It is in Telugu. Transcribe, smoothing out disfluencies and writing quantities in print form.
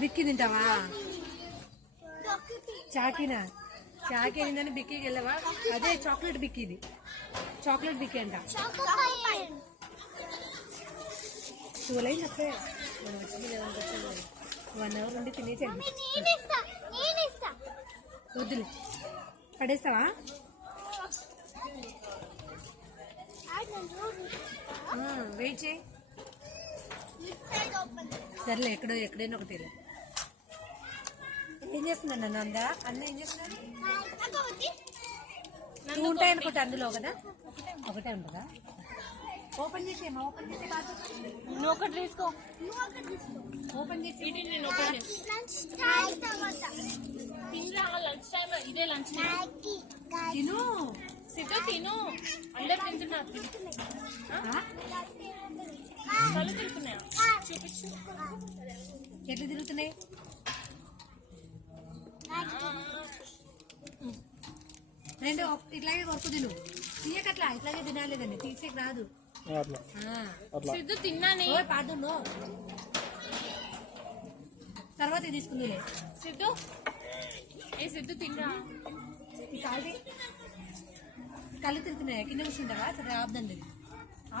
బిక్కి తింటావా? చాకీనా? చాకీ అయిందని బిక్కీకి వెళ్ళవా? అదే చాక్లెట్ బిక్కీ, ఇది చాక్లెట్ బిక్కీ అంట. 12 అయింది అప్పుడే. మనం వచ్చింది కదా, 1 అవర్ ఉండి తినేసాను. వద్దులే, పడేస్తావా? వెయిట్ చేయి. సర్లే, ఎక్కడైనా ఒకటి. ఏం చేస్తున్నాను నన్ను అన్న ఏం చేస్తున్నాడు? 2 ఉంటాయి అనుకుంటా అందులో కదా, ఒకటే ఉంటుందా? ఓపెన్ చేసేమా? ఓపెన్ చేసే కాదు, నువ్వు ఒకటి తీసుకో. ఓపెన్ చేసి లంచ్ టైం ఇదే లంచ్ తిను. సిద్ధు తిను, అందరు తింటున్నారు. కళ్ళు తింటున్నాయా? చూపించు. ఎట్లా తిరుగుతున్నాయి? రెండు ఇట్లాగే కొరకు తిను. తీయకట్లా ఇట్లాగే తినాలేదండి, తీసేకి రాదు. సిద్ధు తిన్నానే. పాడు తర్వాత తీసుకుందిలే. సిద్ధు, ఏ సిద్ధు తిన్నా. ఈ కళ్ళు తిరుగుతున్నాయా? కింద కూర్చుంటావా? సరే ఆపుదండి.